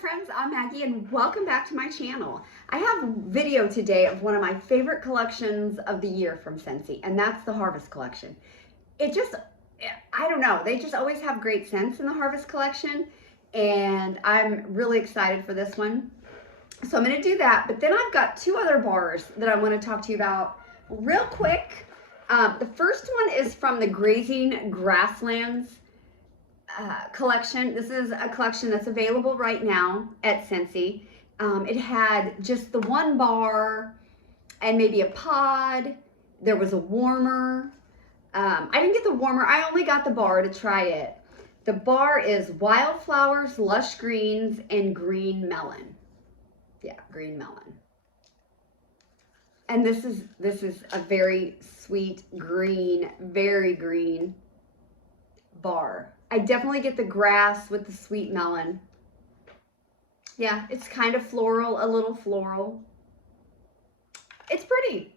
friends, I'm Maggie and welcome back to my channel. I have a video today of one of my favorite collections of the year from Scentsy, and that's the Harvest collection. I don't know, they just always have great scents in the Harvest collection, and I'm really excited for this one. So I'm gonna do that, but then I've got two other bars that I wanna talk to you about real quick. The first one is from the Grazing Grasslands collection. This is a collection that's available right now at Scentsy. It had just the one bar and maybe a pod. There was a warmer. I didn't get the warmer. I only got the bar to try it. The bar is Wildflowers, Lush Greens, and Green Melon. Yeah, Green Melon. And this is a very sweet green, very green bar. I definitely get the grass with the sweet melon. Yeah, it's kind of floral, a little floral. It's pretty.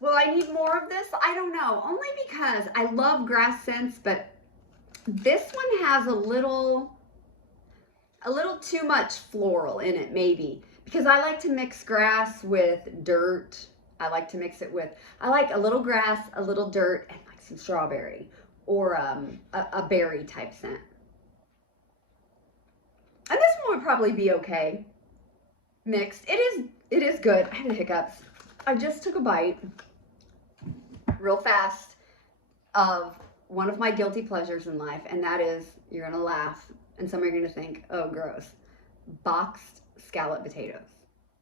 Will I need more of this? I don't know, only because I love grass scents, but this one has a little too much floral in it, maybe, because I like to mix grass with dirt. I like to mix it with, I like a little grass, a little dirt, and like some strawberry or a berry type scent. And this one would probably be okay mixed. It is good. I had the hiccups. I just took a bite real fast of one of my guilty pleasures in life, and that is, you're gonna laugh and some are gonna think, oh gross, boxed scallop potatoes.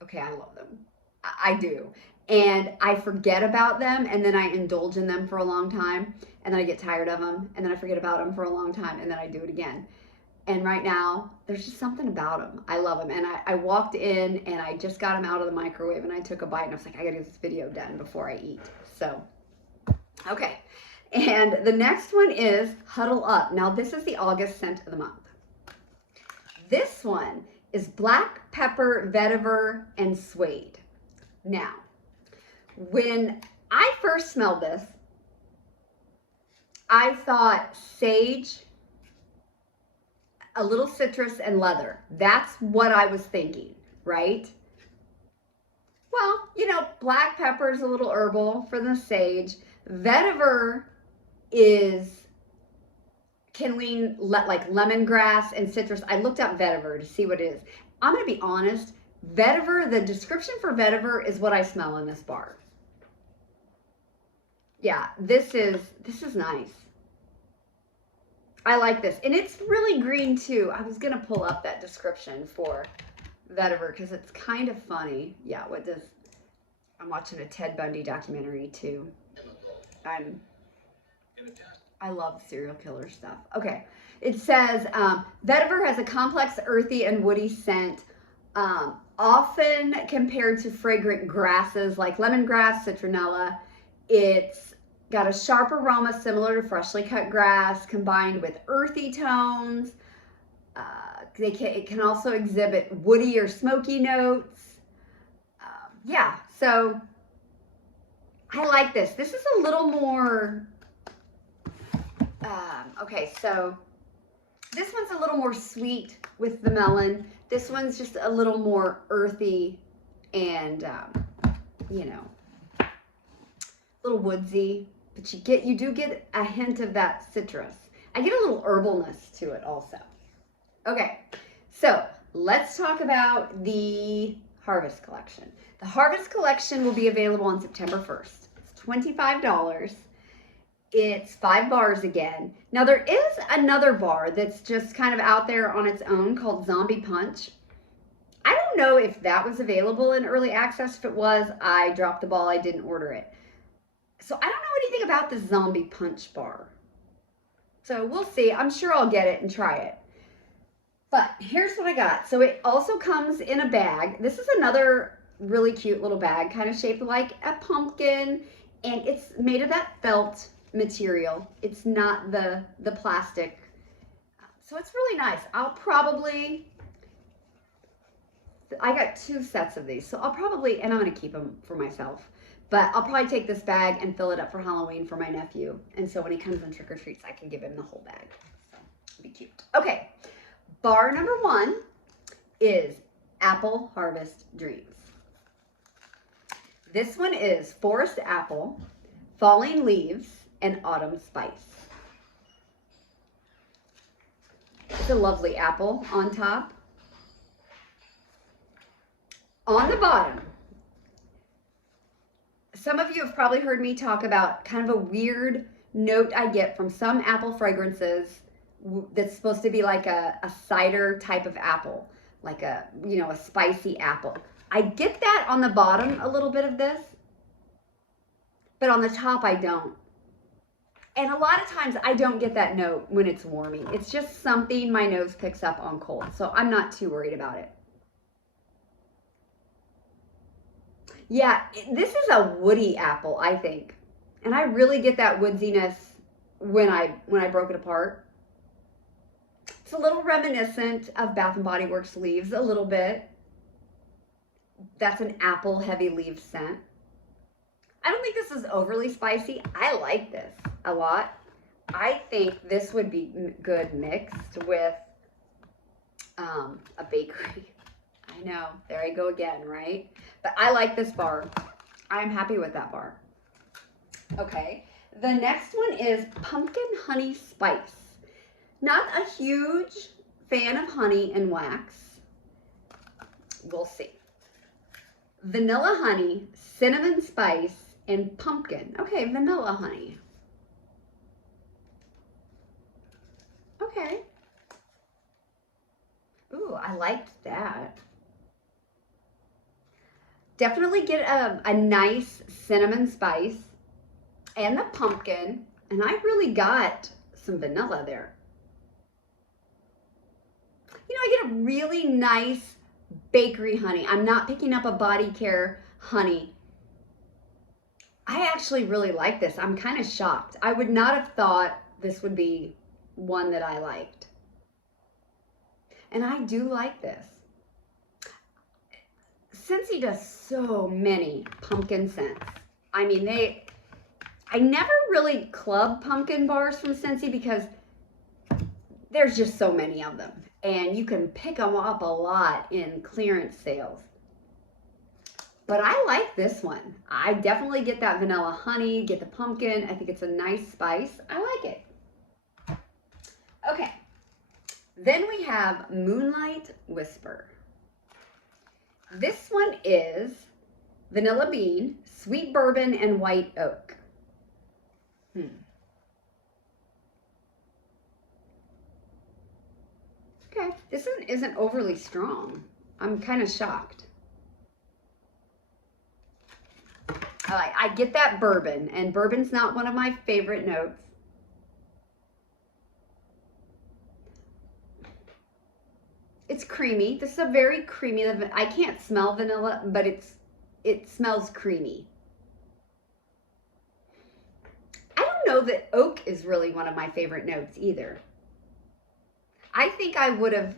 Okay, I love them. I do. And I forget about them, and then I indulge in them for a long time, and then I get tired of them, and then I forget about them for a long time, and then I do it again. And right now, there's just something about them. I love them. And I walked in, and I just got them out of the microwave, and I took a bite, and I was like, I gotta get this video done before I eat. So, okay. And the next one is Huddle Up. Now, this is the August scent of the month. This one is black pepper, vetiver, and suede. Now, when I first smelled this, I thought sage, a little citrus, and leather. That's what I was thinking, right? Well, you know, black pepper is a little herbal for the sage. Vetiver can lean like lemongrass and citrus. I looked up vetiver to see what it is. I'm gonna be honest, vetiver, the description for vetiver is what I smell in this bar. Yeah, this is nice. I like this, and it's really green too. I was gonna pull up that description for vetiver because it's kind of funny. Yeah, I'm watching a Ted Bundy documentary too. I love serial killer stuff. Okay, it says vetiver has a complex earthy and woody scent, often compared to fragrant grasses like lemongrass, citronella. It's got a sharp aroma similar to freshly cut grass combined with earthy tones. It can also exhibit woody or smoky notes. Yeah, so I like this. This is a little more, okay, so this one's a little more sweet with the melon. This one's just a little more earthy and, you know, a little woodsy. But you do get a hint of that citrus. I get a little herbalness to it also. Okay, so let's talk about the Harvest collection. The Harvest collection will be available on September 1st. It's $25. It's 5 bars again. Now there is another bar that's just kind of out there on its own called Zombie Punch. I don't know if that was available in early access. If it was, I dropped the ball. I didn't order it. So I don't know anything about the Zombie Punch bar. So we'll see. I'm sure I'll get it and try it. But here's what I got. So it also comes in a bag. This is another really cute little bag, kind of shaped like a pumpkin. And it's made of that felt material. It's not the plastic. So it's really nice. I got 2 sets of these. So I'll probably, and I'm going to keep them for myself. But I'll probably take this bag and fill it up for Halloween for my nephew. And so when he comes and trick-or-treats, I can give him the whole bag. So it'll be cute. Okay, bar number 1 is Apple Harvest Dreams. This one is Forest Apple, Falling Leaves, and Autumn Spice. It's a lovely apple on top. On the bottom, some of you have probably heard me talk about kind of a weird note I get from some apple fragrances that's supposed to be like a cider type of apple, like a spicy apple. I get that on the bottom, a little bit of this, but on the top I don't. And a lot of times I don't get that note when it's warming. It's just something my nose picks up on cold, so I'm not too worried about it. Yeah, this is a woody apple, I think. And I really get that woodsiness when I broke it apart. It's a little reminiscent of Bath & Body Works leaves, a little bit. That's an apple heavy leaf scent. I don't think this is overly spicy. I like this a lot. I think this would be good mixed with a bakery. I know, there I go again, right? But I like this bar. I'm happy with that bar. Okay, the next one is Pumpkin Honey Spice. Not a huge fan of honey and wax. We'll see. Vanilla honey, cinnamon spice, and pumpkin. Okay, vanilla honey. Okay. Ooh, I liked that. Definitely get a nice cinnamon spice and the pumpkin, and I really got some vanilla there. You know, I get a really nice bakery honey. I'm not picking up a body care honey. I actually really like this. I'm kind of shocked. I would not have thought this would be one that I liked. And I do like this. Scentsy does so many pumpkin scents. I mean, I never really club pumpkin bars from Scentsy because there's just so many of them. And you can pick them up a lot in clearance sales. But I like this one. I definitely get that vanilla honey, get the pumpkin. I think it's a nice spice. I like it. Okay. Then we have Moonlight Whisper. This one is vanilla bean, sweet bourbon, and white oak. Okay, this one isn't overly strong. I'm kind of shocked. I get that bourbon, and bourbon's not one of my favorite notes. It's creamy. This is a very creamy. I can't smell vanilla, but it smells creamy. I don't know that oak is really one of my favorite notes either. I think I would have,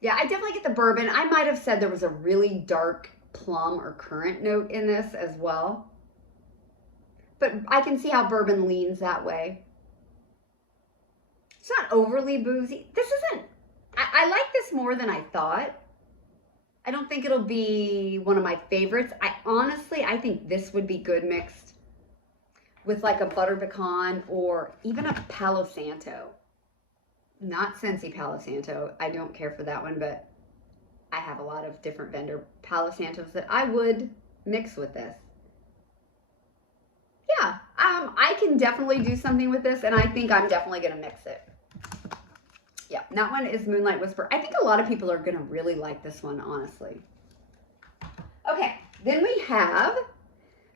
yeah, I definitely get the bourbon. I might have said there was a really dark plum or currant note in this as well. But I can see how bourbon leans that way. It's not overly boozy. This isn't, I like this more than I thought. I don't think it'll be one of my favorites. I think this would be good mixed with like a butter pecan or even a Palo Santo. Not Scentsy Palo Santo. I don't care for that one, but I have a lot of different vendor Palo Santos that I would mix with this. Yeah, I can definitely do something with this, and I think I'm definitely going to mix it. Yeah, that one is Moonlight Whisper. I think a lot of people are going to really like this one, honestly. Okay, then we have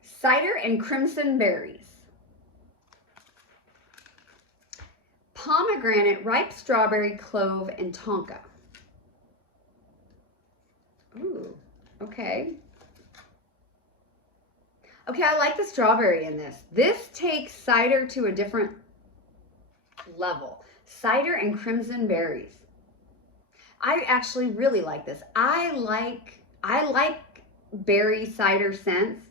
Cider and Crimson Berries. Pomegranate, ripe strawberry, clove, and tonka. Ooh, okay. Okay, I like the strawberry in this. This takes cider to a different level. Cider and Crimson Berries. I actually really like this. I like berry cider scents,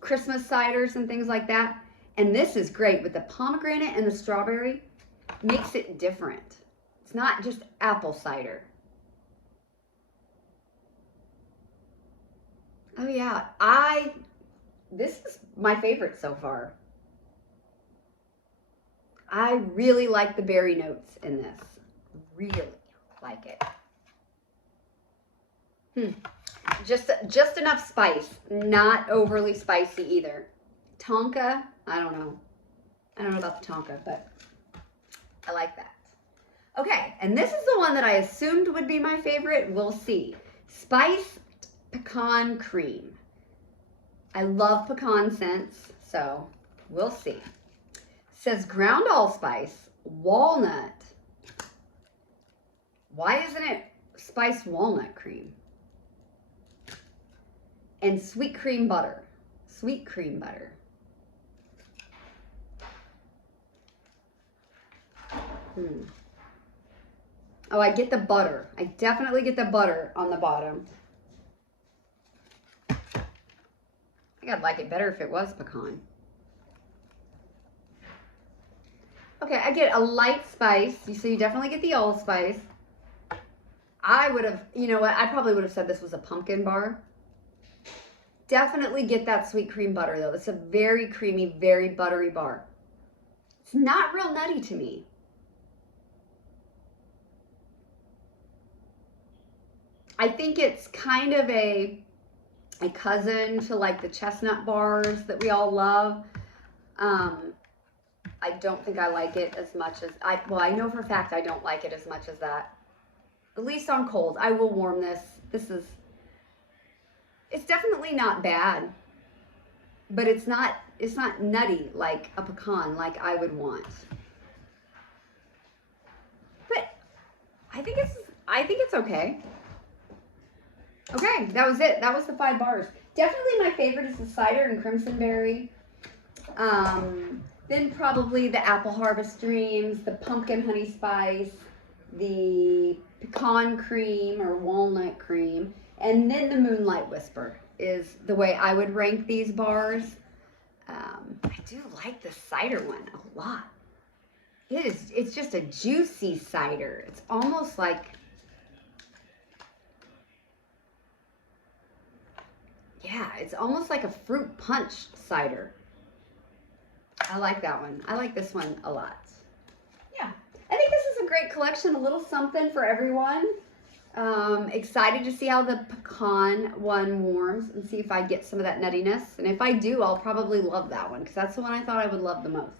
Christmas ciders and things like that. And this is great with the pomegranate and the strawberry. Makes it different. It's not just apple cider. Oh yeah, this is my favorite so far. I really like the berry notes in this. Really like it. Just enough spice, not overly spicy either. Tonka, I don't know. I don't know about the Tonka, but I like that. Okay, and this is the one that I assumed would be my favorite. We'll see. Spiced pecan cream. I love pecan scents, so we'll see. It says ground allspice, walnut. Why isn't it spiced walnut cream? And sweet cream butter. Sweet cream butter. Oh, I get the butter. I definitely get the butter on the bottom. I think I'd like it better if it was pecan. Okay, I get a light spice. So you definitely get the allspice. I would have, you know what, I probably would have said this was a pumpkin bar. Definitely get that sweet cream butter though. It's a very creamy, very buttery bar. It's not real nutty to me. I think it's kind of a cousin to like the chestnut bars that we all love. I don't think I like it as much as I know for a fact I don't like it as much as that. At least on cold. I will warm this. It's definitely not bad, but it's not nutty like a pecan like I would want. But I think it's okay. Okay, that was it. That was the 5 bars. Definitely my favorite is the cider and crimson berry. Then probably the apple harvest dreams, the pumpkin honey spice, the pecan cream or walnut cream, and then the Moonlight Whisper is the way I would rank these bars. I do like the cider one a lot. It's just a juicy cider. It's almost like, yeah, it's almost like a fruit punch cider. I like that one. I like this one a lot. Yeah, I think this is a great collection, a little something for everyone. Excited to see how the pecan one warms and see if I get some of that nuttiness. And if I do, I'll probably love that one because that's the one I thought I would love the most.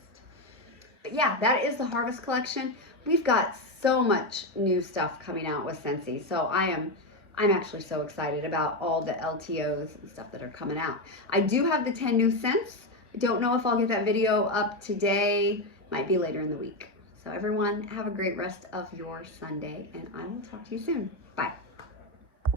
But yeah, that is the Harvest collection. We've got so much new stuff coming out with Scentsy, so I'm actually so excited about all the LTOs and stuff that are coming out. I do have the 10 new scents. I don't know if I'll get that video up today. Might be later in the week. So everyone, have a great rest of your Sunday, and I will talk to you soon. Bye.